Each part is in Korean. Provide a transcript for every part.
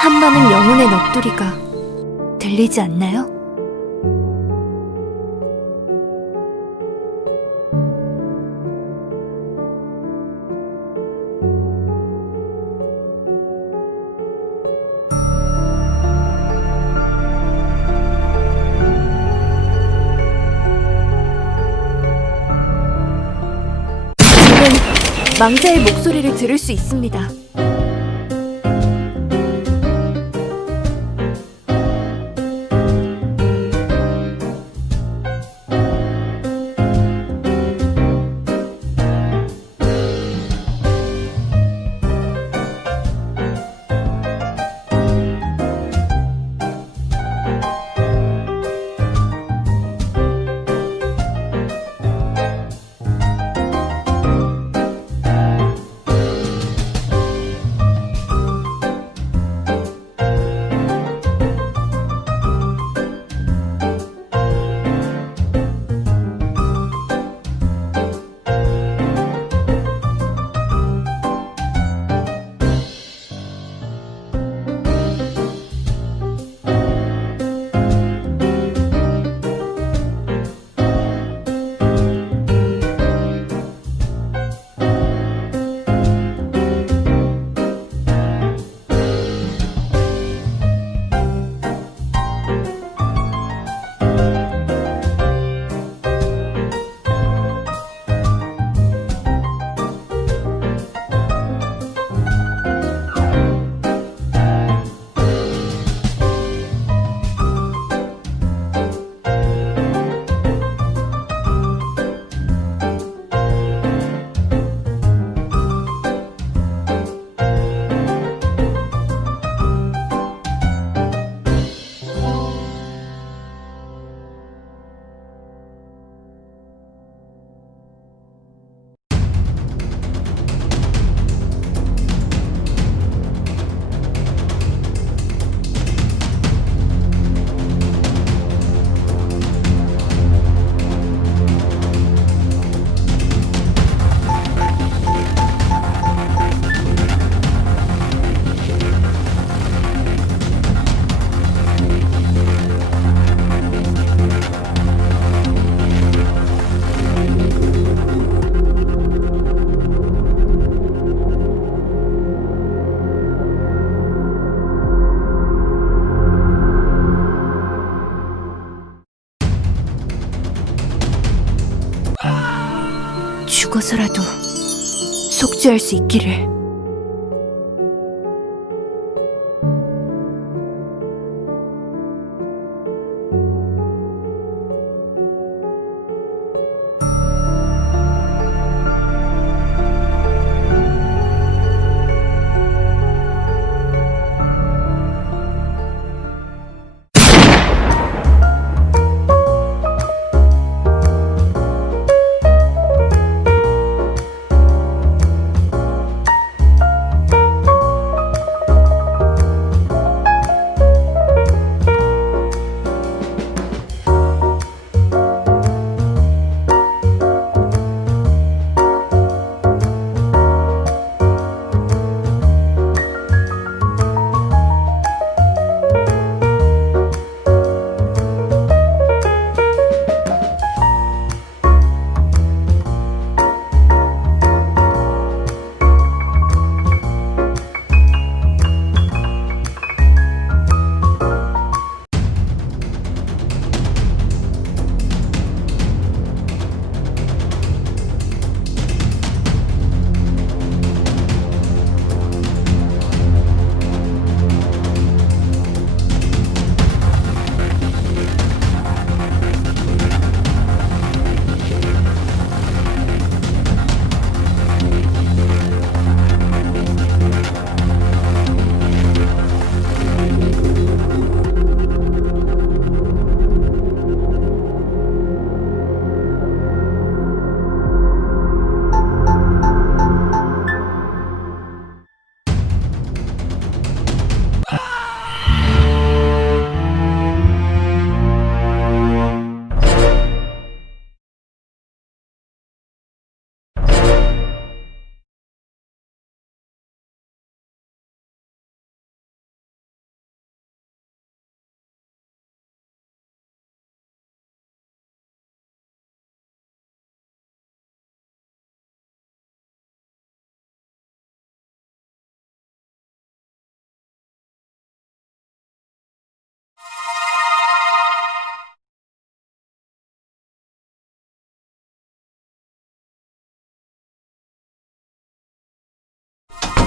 한 많은 영혼의 넋두리가 들리지 않나요? 망자의 목소리를 들을 수 있습니다. 죽어서라도 속죄할 수 있기를.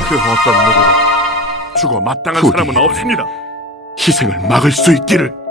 그 어떤 누구도 죽어 마땅한 사람은 없습니다. 희생을 막을 수 있기를.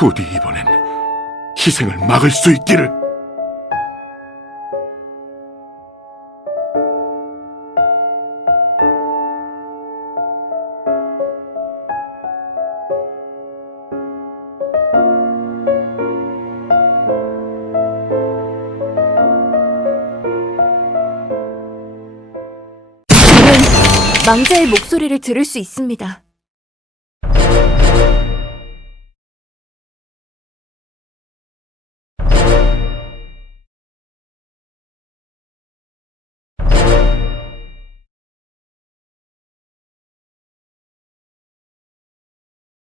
부디 이번엔 희생을 막을 수 있기를. 망자의 목소리를 들을 수 있습니다.